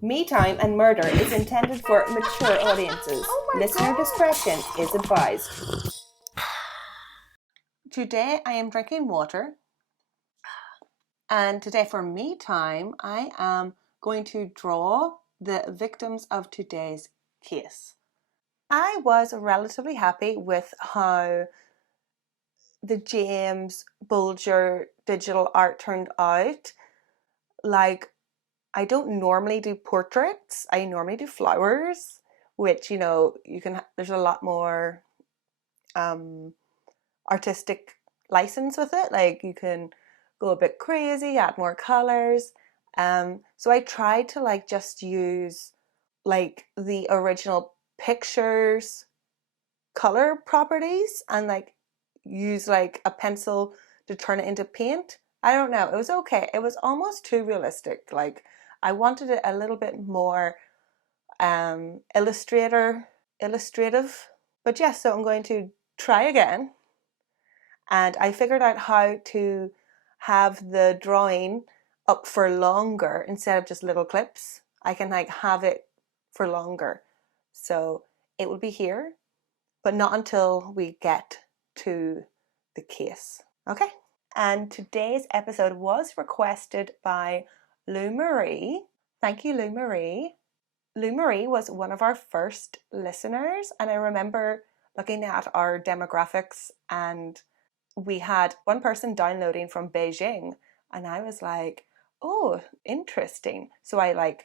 Me Time and Murder is intended for mature audiences. Listener discretion is advised. Today I am drinking water. And today for Me Time, I am going to draw the victims of today's case. I was relatively happy with how the James Bulger digital art turned out. Like, I don't normally do portraits. I normally do flowers, which, there's a lot more artistic license with it. Like, you can go a bit crazy, add more colors. So I tried to just use the original pictures color properties and use a pencil to turn it into paint. I don't know, it was okay. It was almost too realistic. I wanted it a little bit more illustrative. But yes, so I'm going to try again. And I figured out how to have the drawing up for longer instead of just little clips. I can have it for longer. So it will be here, but not until we get to the case. Okay? And today's episode was requested by Lou Marie. Thank you, Lou Marie. Lou Marie was one of our first listeners, and I remember looking at our demographics and we had one person downloading from Beijing, and I was like, oh, interesting. So I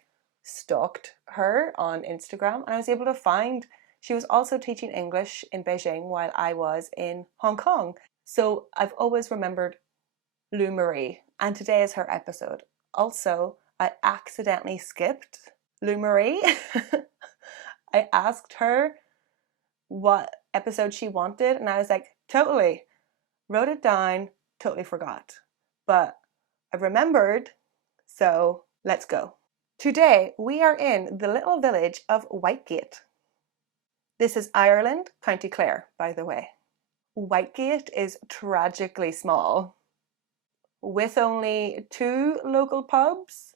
stalked her on Instagram, and I was able to find she was also teaching English in Beijing while I was in Hong Kong. So I've always remembered Lou Marie, and today is her episode. Also, I accidentally skipped Lou Marie. I asked her what episode she wanted, and I was like, totally. Wrote it down, totally forgot. But I remembered, so let's go. Today, we are in the little village of Whitegate. This is Ireland, County Clare, by the way. Whitegate is tragically small, with only 2 local pubs,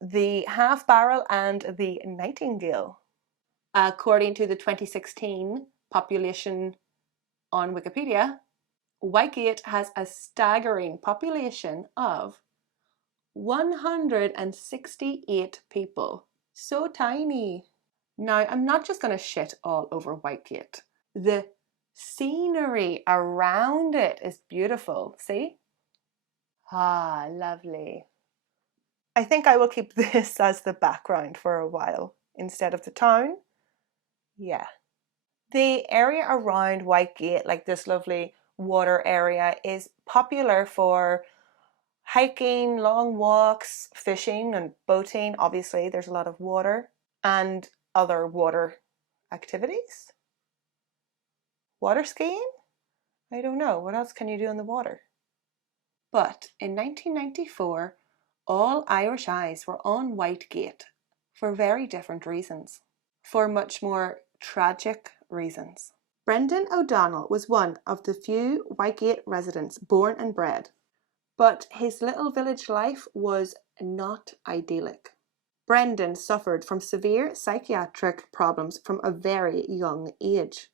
the Half Barrel and the Nightingale. According to the 2016 population on Wikipedia, Whitegate has a staggering population of 168 people. So tiny. Now, I'm not just going to shit all over Whitegate. The scenery around it is beautiful. See? Ah, lovely. I think I will keep this as the background for a while instead of the town. Yeah. The area around Whitegate, like this lovely water area, is popular for hiking, long walks, fishing and boating. Obviously, there's a lot of water, and other water activities. Water skiing? I don't know. What else can you do in the water? But in 1994, all Irish eyes were on Whitegate for very different reasons. For much more tragic reasons. Brendan O'Donnell was one of the few Whitegate residents born and bred, but his little village life was not idyllic. Brendan suffered from severe psychiatric problems from a very young age.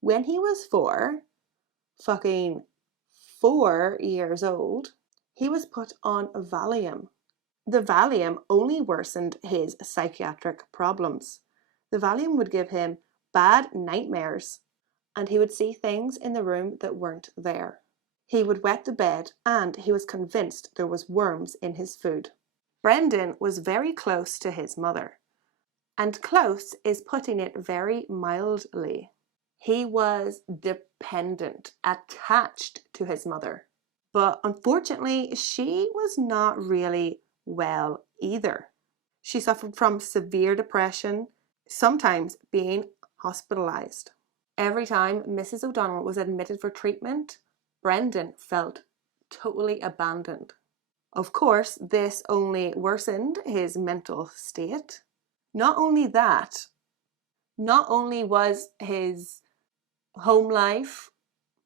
When he was 4 years old, he was put on Valium. The Valium only worsened his psychiatric problems. The Valium would give him bad nightmares, and he would see things in the room that weren't there. He would wet the bed, and he was convinced there was worms in his food. Brendan was very close to his mother, and close is putting it very mildly. He was dependent, attached to his mother. But unfortunately, she was not really well either. She suffered from severe depression, sometimes being hospitalized. Every time Mrs. O'Donnell was admitted for treatment, Brendan felt totally abandoned. Of course, this only worsened his mental state. Not only that, not only was his home life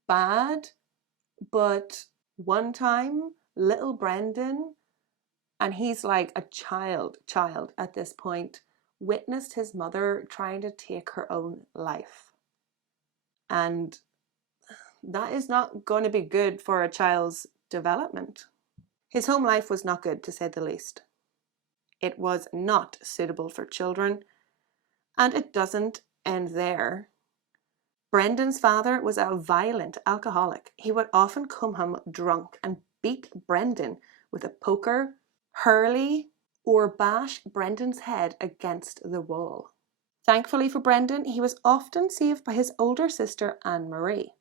bad, but one time little Brendan And he's like a child at this point, witnessed his mother trying to take her own life. And that is not going to be good for a child's development. His home life was not good, to say the least. It was not suitable for children, and it doesn't end there. Brendan's father was a violent alcoholic. He would often come home drunk and beat Brendan with a poker, hurley, or bash Brendan's head against the wall. Thankfully for Brendan, he was often saved by his older sister Anne-Marie.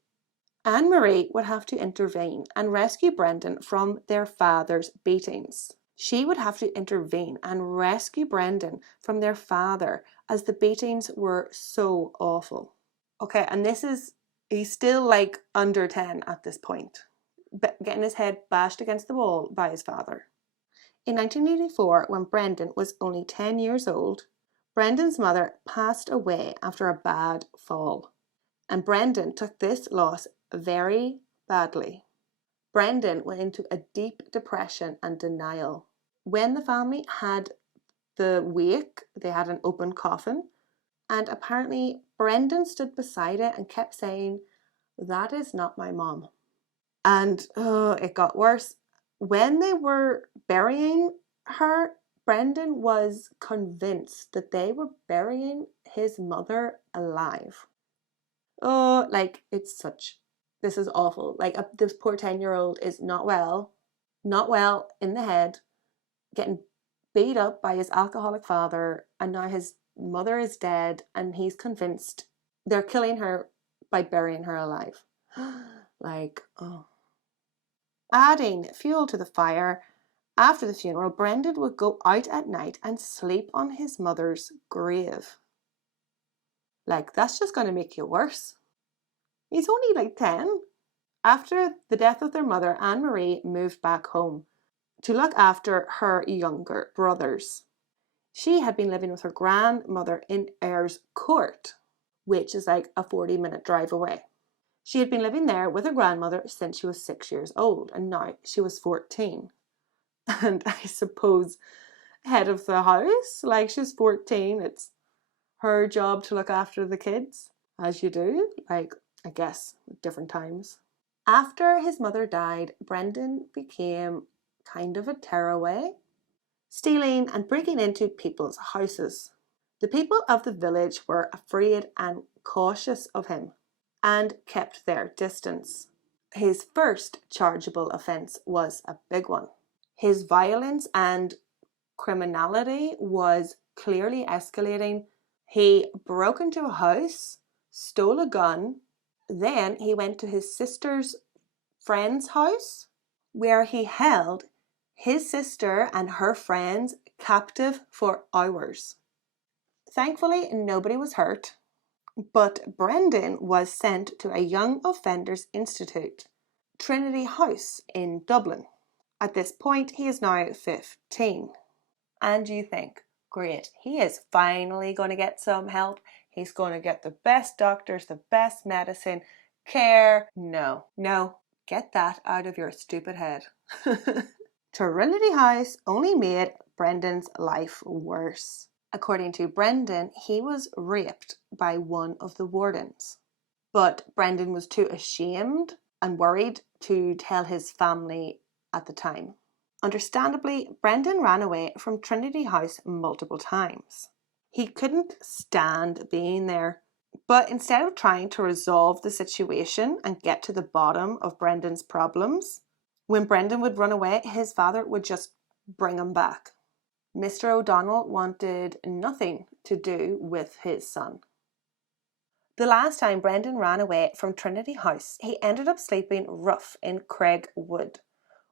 Anne-Marie would have to intervene and rescue Brendan from their father's beatings. She would have to intervene and rescue Brendan from their father, as the beatings were so awful. Okay, and he's still like under 10 at this point, getting his head bashed against the wall by his father. In 1984, when Brendan was only 10 years old, Brendan's mother passed away after a bad fall, and Brendan took this loss very badly. Brendan went into a deep depression and denial. When the family had the wake, they had an open coffin, and apparently Brendan stood beside it and kept saying, "That is not my mom." And it got worse. When they were burying her, Brendan was convinced that they were burying his mother alive. Oh, like, this is awful. Like, this poor 10-year-old is not well in the head, getting beat up by his alcoholic father, and now his mother is dead, and he's convinced they're killing her by burying her alive. Like, oh. Adding fuel to the fire, after the funeral, Brendan would go out at night and sleep on his mother's grave. Like, that's just going to make you worse. He's only like 10. After the death of their mother, Anne-Marie moved back home to look after her younger brothers. She had been living with her grandmother in Ayers Court, which is like a 40-minute drive away. She had been living there with her grandmother since she was 6 years old, and now she was 14. And I suppose head of the house, like, she's 14, it's her job to look after the kids, as you do, like, I guess, different times. After his mother died, Brendan became kind of a tearaway, stealing and breaking into people's houses. The people of the village were afraid and cautious of him and kept their distance. His first chargeable offence was a big one. His violence and criminality was clearly escalating. He broke into a house, stole a gun, then he went to his sister's friend's house, where he held his sister and her friends captive for hours. Thankfully, nobody was hurt, but Brendan was sent to a Young Offenders Institute, Trinity House in Dublin. At this point, he is now 15. And you think, great, he is finally going to get some help. He's going to get the best doctors, the best medicine, care. No, get that out of your stupid head. Trinity House only made Brendan's life worse. According to Brendan, he was raped by one of the wardens. But Brendan was too ashamed and worried to tell his family at the time. Understandably, Brendan ran away from Trinity House multiple times. He couldn't stand being there, but instead of trying to resolve the situation and get to the bottom of Brendan's problems, when Brendan would run away, his father would just bring him back. Mr. O'Donnell wanted nothing to do with his son. The last time Brendan ran away from Trinity House, he ended up sleeping rough in Craig Wood,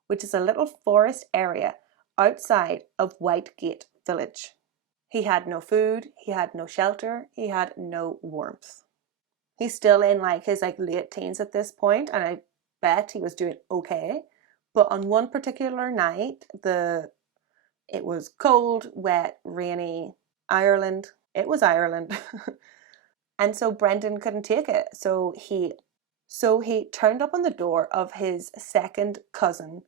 which is a little forest area outside of Whitegate village. He had no food, he had no shelter, he had no warmth. He's still in his late teens at this point, and I bet he was doing okay. But on one particular night, it was cold, wet, rainy, Ireland. It was Ireland. And so Brendan couldn't take it. So he turned up on the door of his second cousin,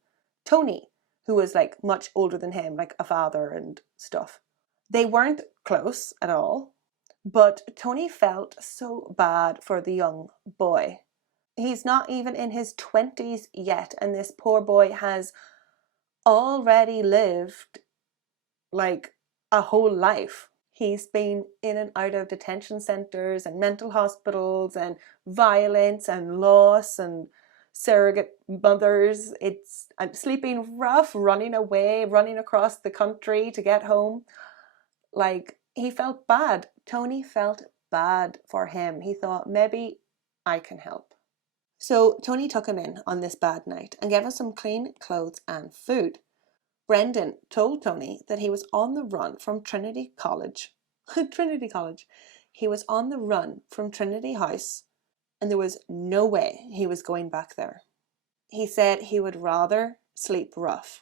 Tony, who was like much older than him, like a father and stuff. They weren't close at all, but Tony felt so bad for the young boy. He's not even in his 20s yet, and this poor boy has already lived like a whole life. He's been in and out of detention centres and mental hospitals and violence and loss and surrogate mothers. It's sleeping rough, running away, running across the country to get home. Like, he felt bad. Tony felt bad for him. He thought, maybe I can help. So Tony took him in on this bad night and gave him some clean clothes and food. Brendan told Tony that he was on the run from Trinity College. Trinity College. He was on the run from Trinity House, and there was no way he was going back there. He said he would rather sleep rough.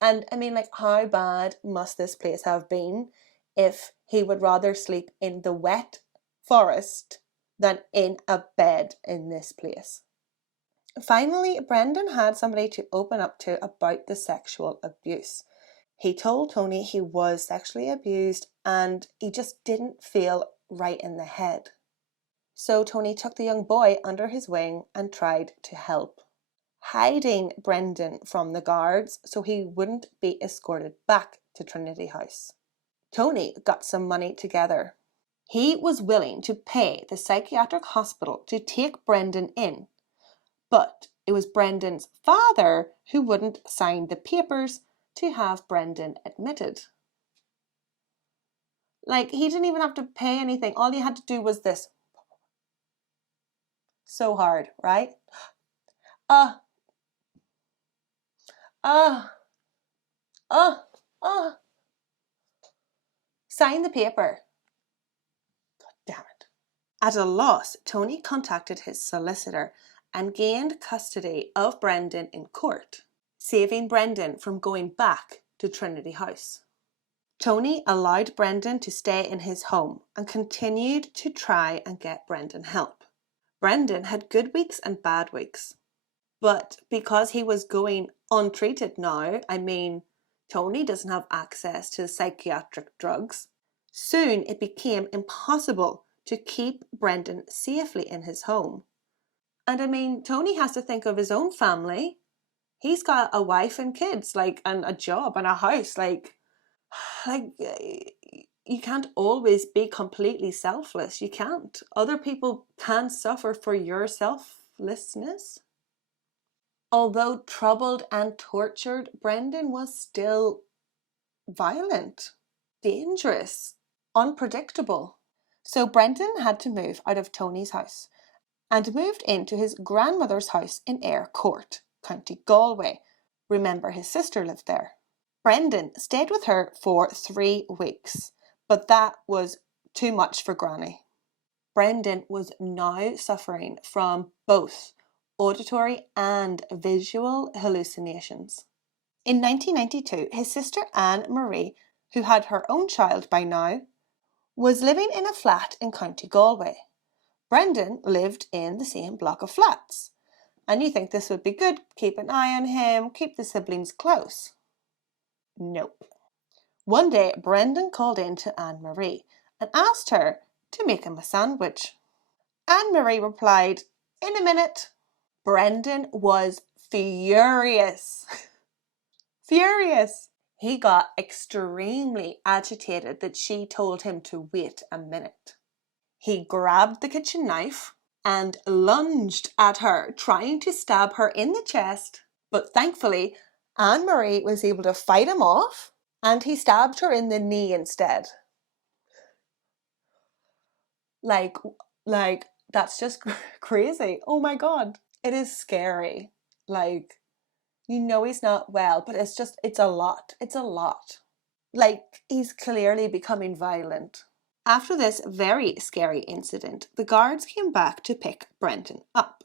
And I mean, like, how bad must this place have been if he would rather sleep in the wet forest than in a bed in this place? Finally, Brendan had somebody to open up to about the sexual abuse. He told Tony he was sexually abused and he just didn't feel right in the head. So Tony took the young boy under his wing and tried to help, hiding Brendan from the guards so he wouldn't be escorted back to Trinity House. Tony got some money together. He was willing to pay the psychiatric hospital to take Brendan in, but it was Brendan's father who wouldn't sign the papers to have Brendan admitted. Like, he didn't even have to pay anything. All he had to do was this. So hard, right? Sign the paper. God damn it. At a loss, Tony contacted his solicitor and gained custody of Brendan in court, saving Brendan from going back to Trinity House. Tony allowed Brendan to stay in his home and continued to try and get Brendan help. Brendan had good weeks and bad weeks. But because he was going untreated now, I mean, Tony doesn't have access to psychiatric drugs. Soon it became impossible to keep Brendan safely in his home. And I mean, Tony has to think of his own family. He's got a wife and kids, like, and a job and a house. Like you can't always be completely selfless. You can't. Other people can suffer for your selflessness. Although troubled and tortured, Brendan was still violent, dangerous, unpredictable. So Brendan had to move out of Tony's house and moved into his grandmother's house in Ayr Court, County Galway. Remember, his sister lived there. Brendan stayed with her for 3 weeks, but that was too much for Granny. Brendan was now suffering from both auditory and visual hallucinations. In 1992, his sister Anne Marie, who had her own child by now, was living in a flat in County Galway. Brendan lived in the same block of flats. And you think this would be good, keep an eye on him, keep the siblings close. Nope. One day, Brendan called in to Anne Marie and asked her to make him a sandwich. Anne Marie replied, "In a minute." Brendan was furious. Furious. He got extremely agitated that she told him to wait a minute. He grabbed the kitchen knife and lunged at her, trying to stab her in the chest. But thankfully, Anne Marie was able to fight him off and he stabbed her in the knee instead. Like, that's just crazy. Oh my God. It is scary. Like, you know he's not well, but it's a lot. It's a lot. Like, he's clearly becoming violent. After this very scary incident, the guards came back to pick Brendan up.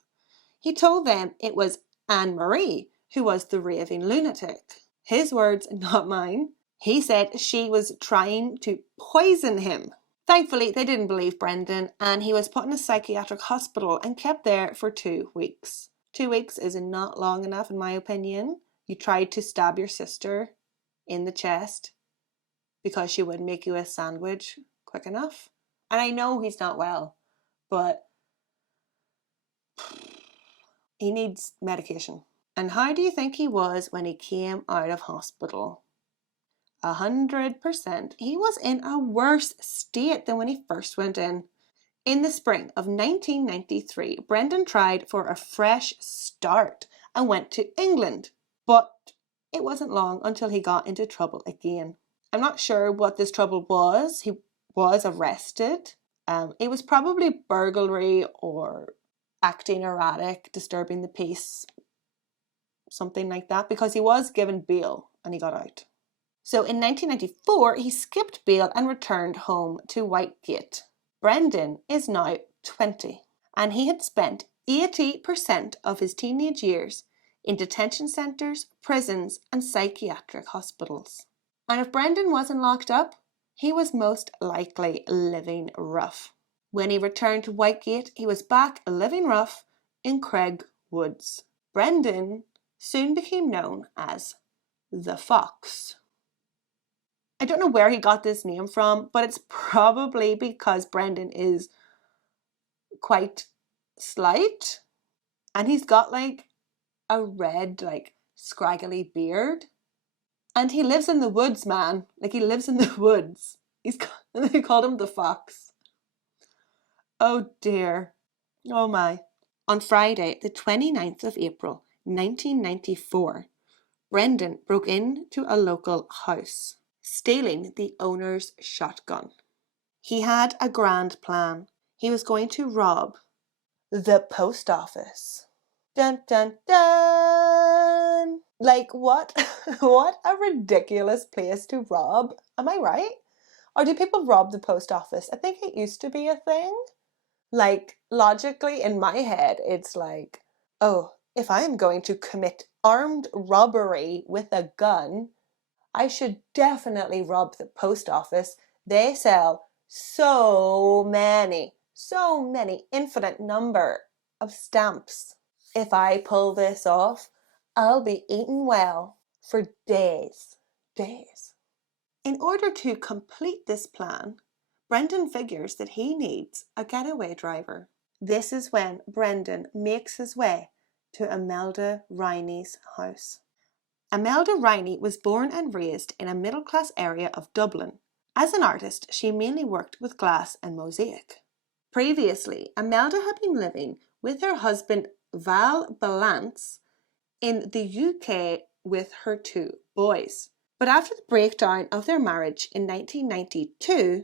He told them it was Anne Marie who was the raving lunatic. His words, not mine. He said she was trying to poison him. Thankfully, they didn't believe Brendan, and he was put in a psychiatric hospital and kept there for 2 weeks. 2 weeks is not long enough, in my opinion. You tried to stab your sister in the chest because she wouldn't make you a sandwich quick enough. And I know he's not well, but he needs medication. And how do you think he was when he came out of hospital? 100%. He was in a worse state than when he first went in. In the spring of 1993, Brendan tried for a fresh start and went to England, but it wasn't long until he got into trouble again. I'm not sure what this trouble was. He was arrested. It was probably burglary or acting erratic, disturbing the peace, something like that, because he was given bail and he got out. So in 1994, he skipped bail and returned home to Whitegate. Brendan is now 20, and he had spent 80% of his teenage years in detention centres, prisons and psychiatric hospitals. And if Brendan wasn't locked up, he was most likely living rough. When he returned to Whitegate, he was back living rough in Craig Woods. Brendan soon became known as the Fox. I don't know where he got this name from, but it's probably because Brendan is quite slight and he's got like a red, like scraggly beard. And he lives in the woods, man. Like he lives in the woods. They called him the Fox. Oh dear. Oh my. On Friday, the 29th of April, 1994, Brendan broke into a local house, stealing the owner's shotgun. He had a grand plan. He was going to rob the post office. Dun dun dun! Like what? What a ridiculous place to rob. Am I right? Or do people rob the post office? I think it used to be a thing. Like logically in my head, it's like, oh, if I am going to commit armed robbery with a gun, I should definitely rob the post office. They sell so many infinite number of stamps. If I pull this off, I'll be eating well for days. In order to complete this plan, Brendan figures that he needs a getaway driver. This is when Brendan makes his way to Imelda Riney's house. Imelda Riney was born and raised in a middle-class area of Dublin. As an artist, she mainly worked with glass and mosaic. Previously, Imelda had been living with her husband Val Ballance in the UK with her 2 boys. But after the breakdown of their marriage in 1992,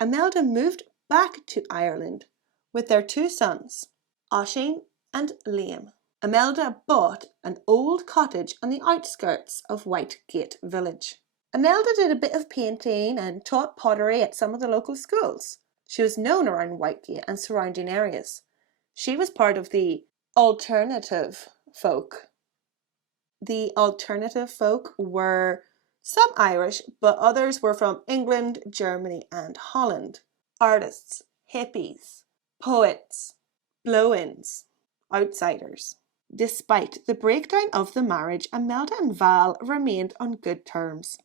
Imelda moved back to Ireland with their 2 sons, Oisín and Liam. Imelda bought an old cottage on the outskirts of Whitegate village. Imelda did a bit of painting and taught pottery at some of the local schools. She was known around Whitegate and surrounding areas. She was part of the alternative folk. The alternative folk were some Irish, but others were from England, Germany and Holland. Artists, hippies, poets, blow-ins, outsiders. Despite the breakdown of the marriage, Imelda and Val remained on good terms,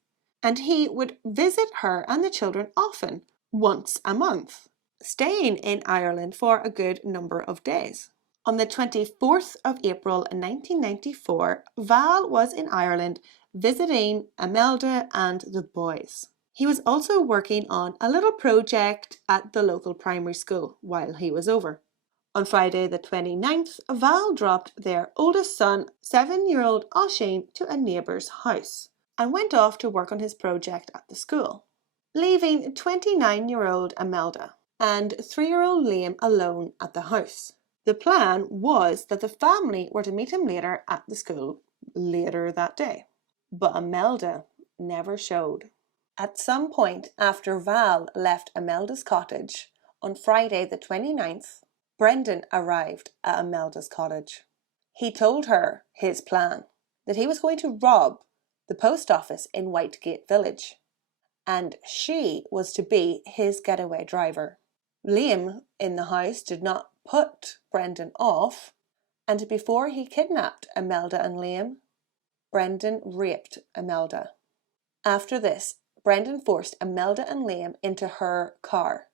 and he would visit her and the children often, once a month, staying in Ireland for a good number of days. On the 24th of April 1994, Val was in Ireland visiting Imelda and the boys. He was also working on a little project at the local primary school while he was over. On Friday the 29th, Val dropped their oldest son, 7-year-old Oisín, to a neighbour's house and went off to work on his project at the school, leaving 29-year-old Imelda and 3-year-old Liam alone at the house. The plan was that the family were to meet him later at the school later that day, but Imelda never showed. At some point after Val left Imelda's cottage on Friday the 29th, Brendan arrived at Imelda's cottage. He told her his plan, that he was going to rob the post office in Whitegate village, and she was to be his getaway driver. Liam in the house did not put Brendan off, and before he kidnapped Imelda and Liam, Brendan raped Imelda. After this, Brendan forced Imelda and Liam into her car,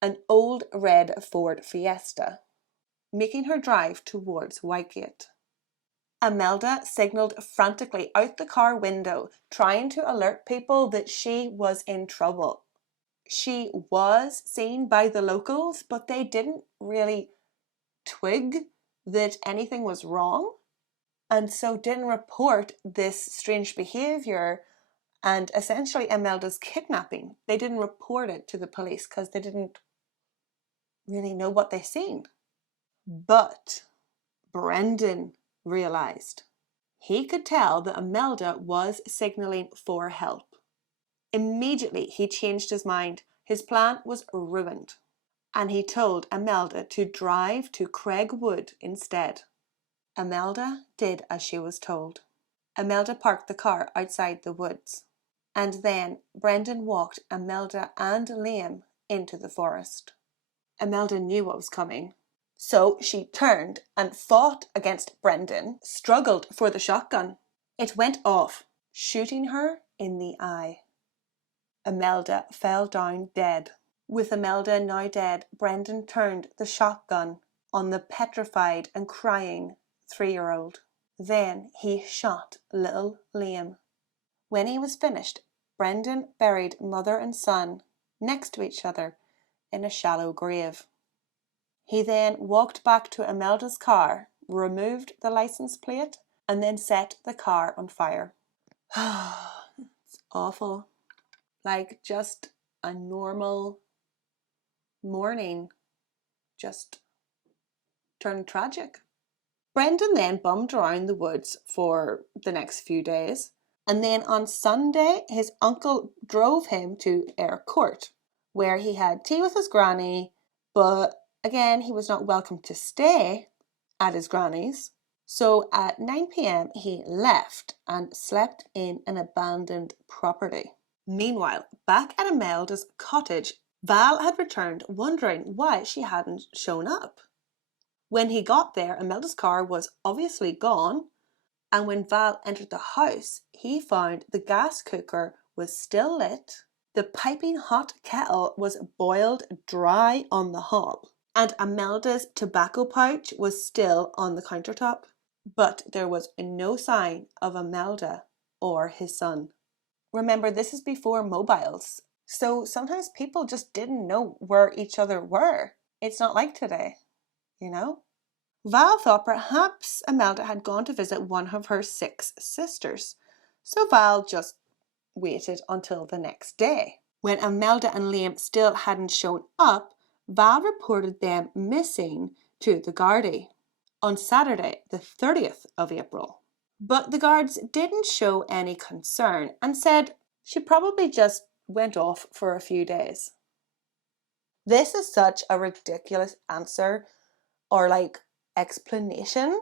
an old red Ford Fiesta, making her drive towards Whitegate. Imelda signalled frantically out the car window, trying to alert people that she was in trouble. She was seen by the locals, but they didn't really twig that anything was wrong, and so didn't report this strange behaviour and essentially Imelda's kidnapping. They didn't report it to the police because they didn't really know what they seen. But Brendan realised. He could tell that Imelda was signalling for help. Immediately he changed his mind. His plan was ruined, and he told Imelda to drive to Craigwood instead. Imelda did as she was told. Imelda parked the car outside the woods, and then Brendan walked Imelda and Liam into the forest. Imelda knew what was coming, so she turned and fought against Brendan, struggled for the shotgun. It went off, shooting her in the eye. Imelda fell down dead. With Imelda now dead, Brendan turned the shotgun on the petrified and crying 3-year-old. Then he shot little Liam. When he was finished, Brendan buried mother and son next to each other in a shallow grave. He then walked back to Imelda's car, removed the license plate, and then set the car on fire. It's awful. Like just a normal morning just turned tragic. Brendan then bummed around the woods for the next few days, and then on Sunday his uncle drove him to Ayr Court, where he had tea with his granny, but again he was not welcome to stay at his granny's. So at 9 p.m. he left and slept in an abandoned property. Meanwhile, back at Imelda's cottage, Val had returned wondering why she hadn't shown up. When he got there, Imelda's car was obviously gone, and when Val entered the house, he found the gas cooker was still lit, the piping hot kettle was boiled dry on the hob, and Imelda's tobacco pouch was still on the countertop. But there was no sign of Imelda or his son. Remember, this is before mobiles, so sometimes people just didn't know where each other were. It's not like today, you know? Val thought perhaps Imelda had gone to visit one of her 6 sisters, so Val just waited until the next day. When Imelda and Liam still hadn't shown up, Val reported them missing to the Gardaí on Saturday, the 30th of April. But the guards didn't show any concern and said she probably just went off for a few days. This is such a ridiculous answer or explanation.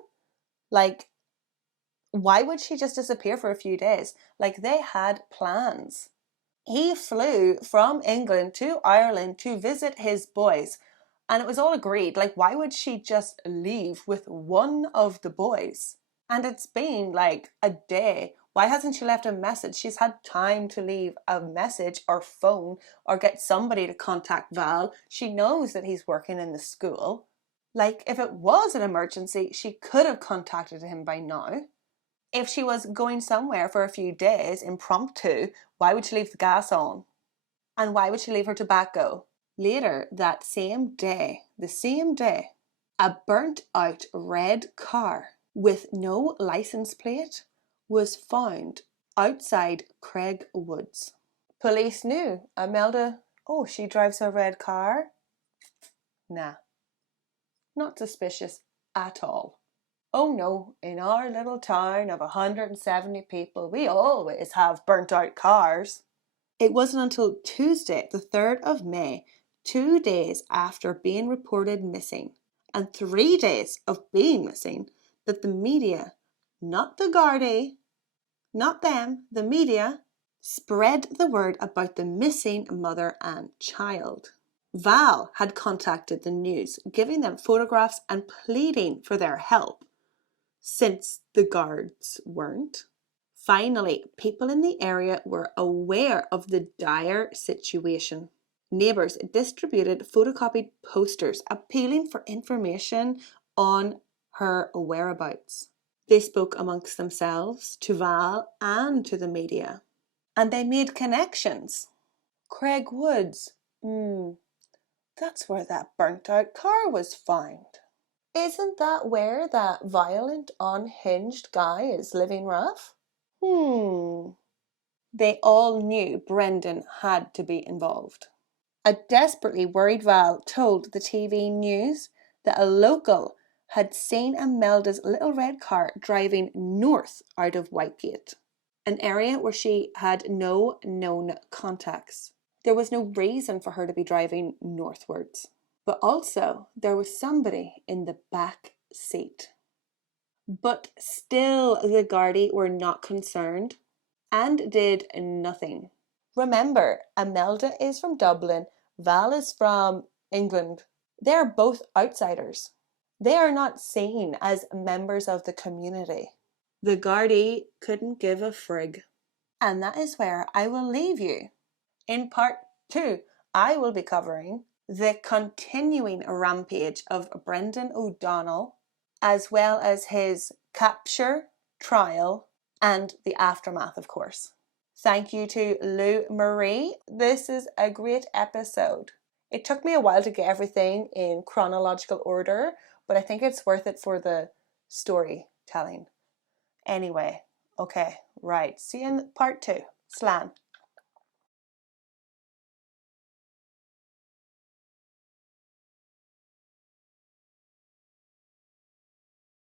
Why would she just disappear for a few days? They had plans. He flew from England to Ireland to visit his boys, and it was all agreed. Why would she just leave with one of the boys? And it's been a day. Why hasn't she left a message? She's had time to leave a message or phone or get somebody to contact Val. She knows that he's working in the school. If it was an emergency, she could have contacted him by now. If she was going somewhere for a few days, impromptu, why would she leave the gas on? And why would she leave her tobacco? Later that same day, a burnt out red car with no license plate was found outside Craigwoods. Police knew Imelda, she drives a red car? Nah, not suspicious at all. Oh no, in our little town of 170 people, we always have burnt out cars. It wasn't until Tuesday, the 3rd of May, 2 days after being reported missing, and 3 days of being missing, that the media, not the Gardaí, not them, the media, spread the word about the missing mother and child. Val had contacted the news, giving them photographs and pleading for their help, since the guards weren't. Finally, people in the area were aware of the dire situation. Neighbours distributed photocopied posters appealing for information on her whereabouts. They spoke amongst themselves, to Val and to the media. And they made connections. Craig Woods. That's where that burnt out car was found. Isn't that where that violent, unhinged guy is living, Ralph? They all knew Brendan had to be involved. A desperately worried Val told the TV news that a local had seen Imelda's little red car driving north out of Whitegate, an area where she had no known contacts. There was no reason for her to be driving northwards. But also, there was somebody in the back seat. But still, the Gardaí were not concerned and did nothing. Remember, Imelda is from Dublin, Val is from England. They are both outsiders. They are not seen as members of the community. The Gardaí couldn't give a frig. And that is where I will leave you. In part 2, I will be covering the continuing rampage of Brendan O'Donnell, as well as his capture, trial, and the aftermath, of course. Thank you to Lou Marie. This is a great episode. It took me a while to get everything in chronological order, but I think it's worth it for the storytelling. Anyway, okay, right. See you in part 2. Slán.